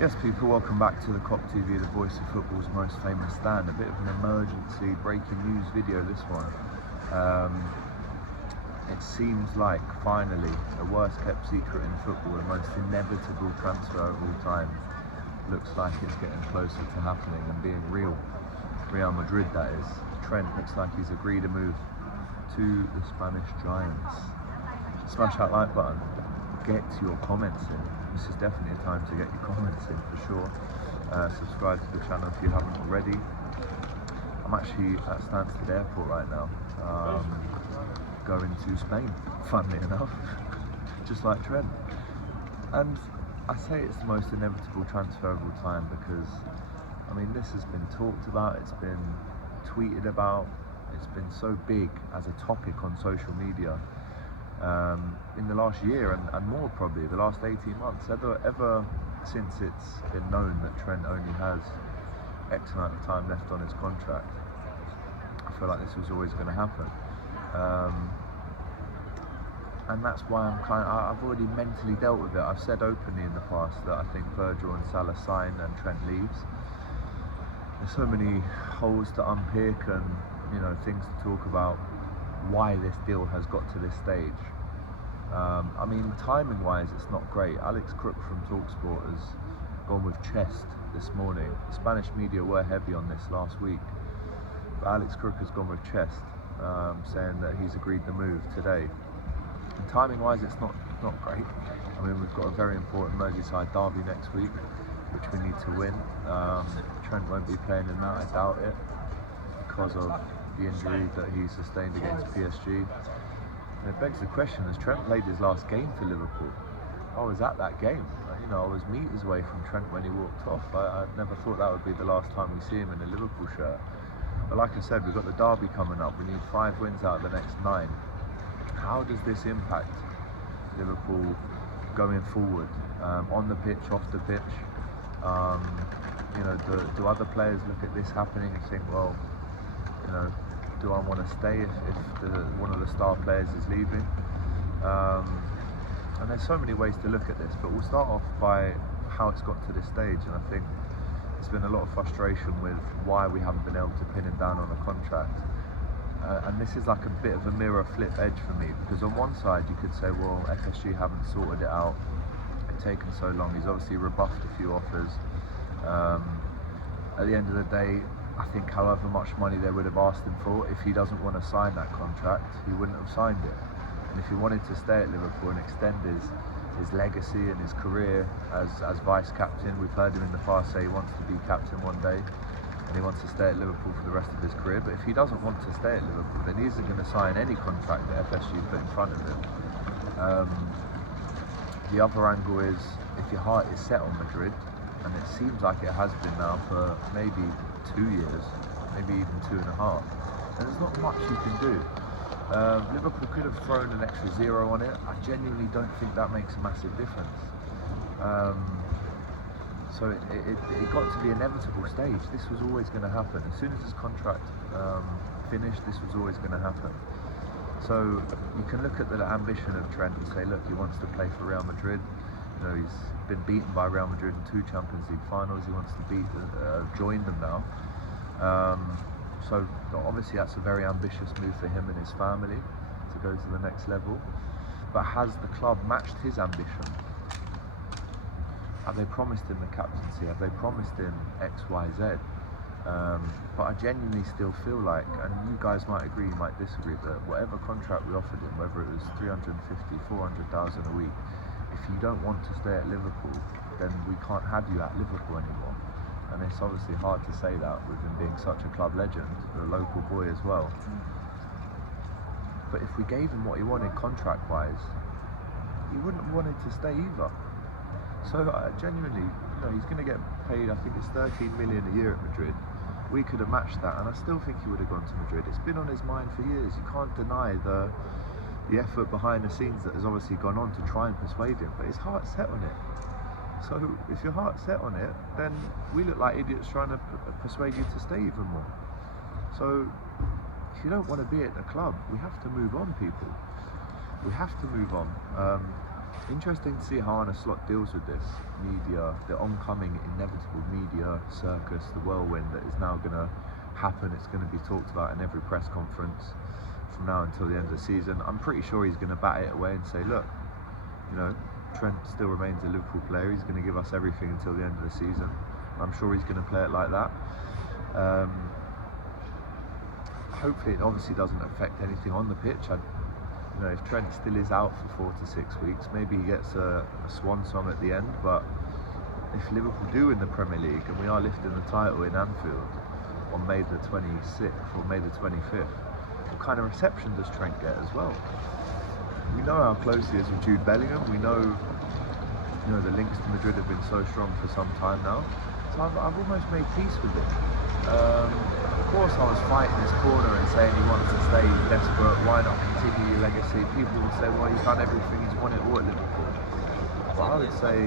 Yes, people, welcome back to the COP TV, the voice of football's most famous stand. A bit of an emergency breaking news video, this one. It seems like, finally, the worst kept secret in football, the most inevitable transfer of all time, looks like it's getting closer to happening and being real. Real Madrid, that is. Trent looks like he's agreed to move to the Spanish Giants. Smash that like button. Get your comments in. This is definitely a time to get your comments in for sure. Subscribe to the channel if you haven't already. I'm actually at Stansted Airport right now, going to Spain, funnily enough, just like Trent. And I say it's the most inevitable transfer of all time because, I mean, this has been talked about, it's been tweeted about, it's been so big as a topic on social media. In the last year and more probably, the last 18 months, ever since it's been known that Trent only has X amount of time left on his contract, I feel like this was always going to happen. And that's why I've already mentally dealt with it. I've said openly in the past that I think Virgil and Salah sign and Trent leaves. There's so many holes to unpick and, you know, things to talk about why this deal has got to this stage. I mean, timing wise it's not great. Alex Crook from TalkSport has gone with chest this morning. The Spanish media were heavy on this last week, but Alex Crook has gone with chest, saying that he's agreed the move today. And timing wise it's not great. I mean, we've got a very important Merseyside derby next week which we need to win. Trent won't be playing in that, I doubt it, because of the injury that he sustained against PSG. And it begs the question, has Trent played his last game for Liverpool? I was at that game. You know, I was meters away from Trent when he walked off. I never thought that would be the last time we see him in a Liverpool shirt. But like I said, we've got the derby coming up. We need 5 wins out of the next 9. How does this impact Liverpool going forward? On the pitch, off the pitch? You know, do other players look at this happening and think, well, you know, do I want to stay if one of the star players is leaving? And there's so many ways to look at this, but we'll start off by how it's got to this stage. And I think there's been a lot of frustration with why we haven't been able to pin him down on a contract. And this is like a bit of a mirror flip edge for me, because on one side you could say, well, FSG haven't sorted it out, it's taken so long. He's obviously rebuffed a few offers. At the end of the day, I think however much money they would have asked him for, if he doesn't want to sign that contract, he wouldn't have signed it. And if he wanted to stay at Liverpool and extend his legacy and his career as vice captain, we've heard him in the past say he wants to be captain one day and he wants to stay at Liverpool for the rest of his career. But if he doesn't want to stay at Liverpool, then he isn't going to sign any contract that FSG put in front of him. The other angle is, if your heart is set on Madrid, and it seems like it has been now for maybe 2 years, maybe even 2.5, and there's not much you can do. Liverpool could have thrown an extra 0 on it. I genuinely don't think that makes a massive difference. So it got to the inevitable stage. This was always going to happen. As soon as his contract finished, this was always going to happen. So you can look at the ambition of Trent and say, look, he wants to play for Real Madrid. You know, he's been beaten by Real Madrid in 2 Champions League finals. He wants to join them now. So obviously that's a very ambitious move for him and his family to go to the next level. But has the club matched his ambition? Have they promised him the captaincy? Have they promised him X, Y, Z? But I genuinely still feel like, and you guys might agree, you might disagree, that whatever contract we offered him, whether it was 350, 400,000 a week, if you don't want to stay at Liverpool, then we can't have you at Liverpool anymore. And it's obviously hard to say that with him being such a club legend, a local boy as well. But if we gave him what he wanted contract-wise, he wouldn't have wanted to stay either. So genuinely, you know, he's going to get paid, I think it's 13 million a year at Madrid. We could have matched that, and I still think he would have gone to Madrid. It's been on his mind for years. You can't deny the effort behind the scenes that has obviously gone on to try and persuade him, but his heart's set on it. So if your heart's set on it, then we look like idiots trying to persuade you to stay even more. So if you don't want to be at the club, we have to move on, people. We have to move on. Interesting to see how Arne Slot deals with this media, the oncoming inevitable media circus, the whirlwind that is now going to happen. It's going to be talked about in every press conference from now until the end of the season. I'm pretty sure he's going to bat it away and say, look, Trent still remains a Liverpool player. He's going to give us everything until the end of the season. I'm sure he's going to play it like that. Hopefully it obviously doesn't affect anything on the pitch. If Trent still is out for 4 to 6 weeks, maybe he gets a swan song at the end, but if Liverpool do win the Premier League and we are lifting the title in Anfield on May the 26th or May the 25th, what kind of reception does Trent get as well? We know how close he is with Jude Bellingham. We know, the links to Madrid have been so strong for some time now. So I've almost made peace with it. Of course I was fighting his corner and saying he wants to stay desperate, why not continue your legacy? People would say, well, he's done everything, he's won it all at Liverpool. But I would say,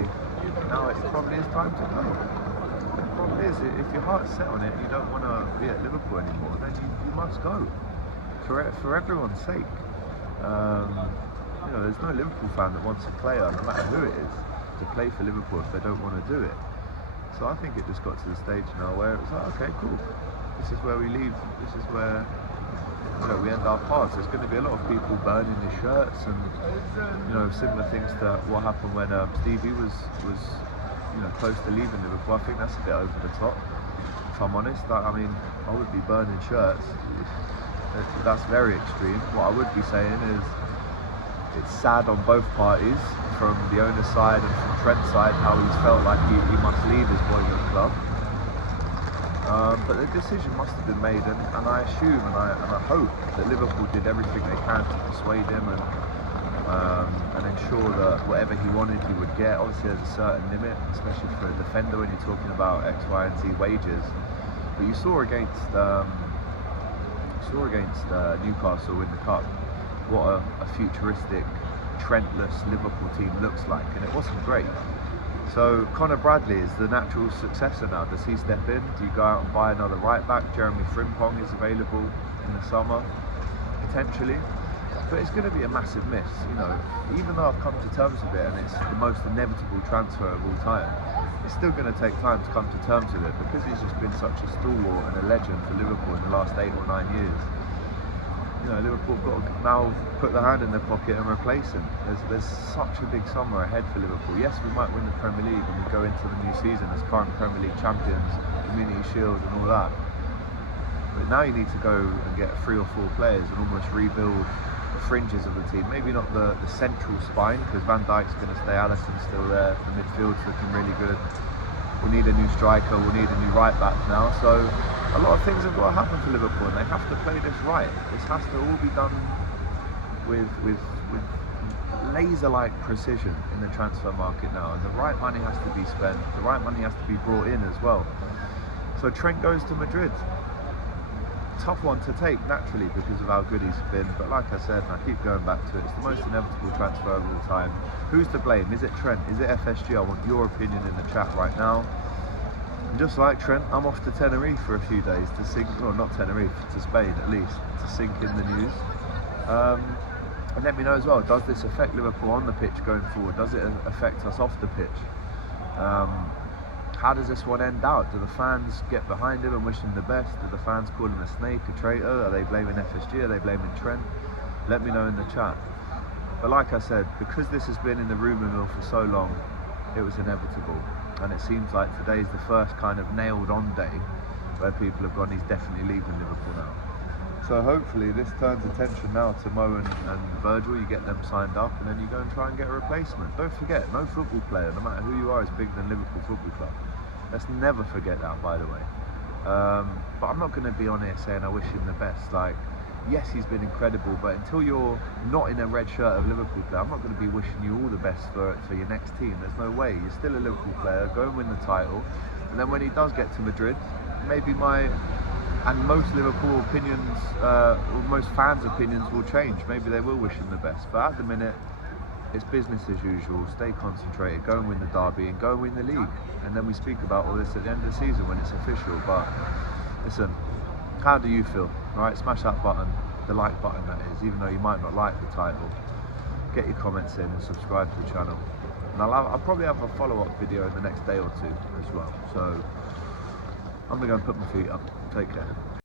now it probably is time to go. The problem is, if your heart's set on it and you don't want to be at Liverpool anymore, then you must go. For everyone's sake. There's no Liverpool fan that wants a player, no matter who it is, to play for Liverpool if they don't want to do it. So I think it just got to the stage now where it was like, okay, cool. This is where we leave. This is where we end our paths. There's going to be a lot of people burning their shirts and similar things to what happened when Stevie was close to leaving Liverpool. I think that's a bit over the top, if I'm honest. I would be burning shirts. That's very extreme. What I would be saying is it's sad on both parties, from the owner's side and from Trent's side, how he's felt like he must leave his boyhood club. But the decision must have been made, and I assume and I hope that Liverpool did everything they can to persuade him and ensure that whatever he wanted he would get. Obviously there's a certain limit, especially for a defender when you're talking about X, Y and Z wages. But you saw against Newcastle in the Cup what a futuristic Trentless Liverpool team looks like, and it wasn't great. So Conor Bradley is the natural successor now. Does he step in? Do you go out and buy another right back? Jeremy Frimpong is available in the summer, potentially. But it's going to be a massive miss, even though I've come to terms with it and it's the most inevitable transfer of all time, it's still going to take time to come to terms with it because he's just been such a stalwart and a legend for Liverpool in the last 8 or 9 years. Liverpool have got to now put their hand in their pocket and replace him. There's such a big summer ahead for Liverpool. Yes, we might win the Premier League and we go into the new season as current Premier League champions, Community Shield and all that. But now you need to go and get 3 or 4 players and almost rebuild the fringes of the team. Maybe not the central spine, because Van Dijk's going to stay, Alisson's still there, the midfield's looking really good. We'll need a new striker, we'll need a new right back now. So a lot of things have got to happen for Liverpool, and they have to play this right. This has to all be done with laser-like precision in the transfer market now, and the right money has to be spent, the right money has to be brought in as well. So Trent goes to Madrid. Tough one to take naturally because of how good he's been, but like I said, and I keep going back to it, it's the most inevitable transfer of all time. Who's to blame? Is it Trent? Is it FSG? I want your opinion in the chat right now. And just like Trent, I'm off to Tenerife for a few days to sink, well not Tenerife, to Spain at least, to sink in the news. And let me know as well, does this affect Liverpool on the pitch going forward? Does it affect us off the pitch? How does this one end out? Do the fans get behind him and wish him the best? Do the fans call him a snake, a traitor? Are they blaming FSG? Are they blaming Trent? Let me know in the chat. But like I said, because this has been in the rumour mill for so long, it was inevitable. And it seems like today's the first kind of nailed on day where people have gone, he's definitely leaving Liverpool now. So hopefully this turns attention now to Mo and Virgil. You get them signed up and then you go and try and get a replacement. Don't forget, no football player, no matter who you are, is bigger than Liverpool Football Club. Let's never forget that, by the way. But I'm not going to be on here saying I wish him the best. Like, yes, he's been incredible, but until you're not in a red shirt of Liverpool player, I'm not going to be wishing you all the best for your next team. There's no way. You're still a Liverpool player. Go and win the title. And then when he does get to Madrid, maybe and most Liverpool opinions, or most fans' opinions will change. Maybe they will wish him the best. But at the minute, it's business as usual. Stay concentrated, go and win the derby and go and win the league. And then we speak about all this at the end of the season when it's official. But listen, how do you feel? Right, smash that button, the like button that is, even though you might not like the title. get your comments in and subscribe to the channel. And I'll probably have a follow-up video in the next day or two as well. So I'm gonna go and put my feet up. Take care.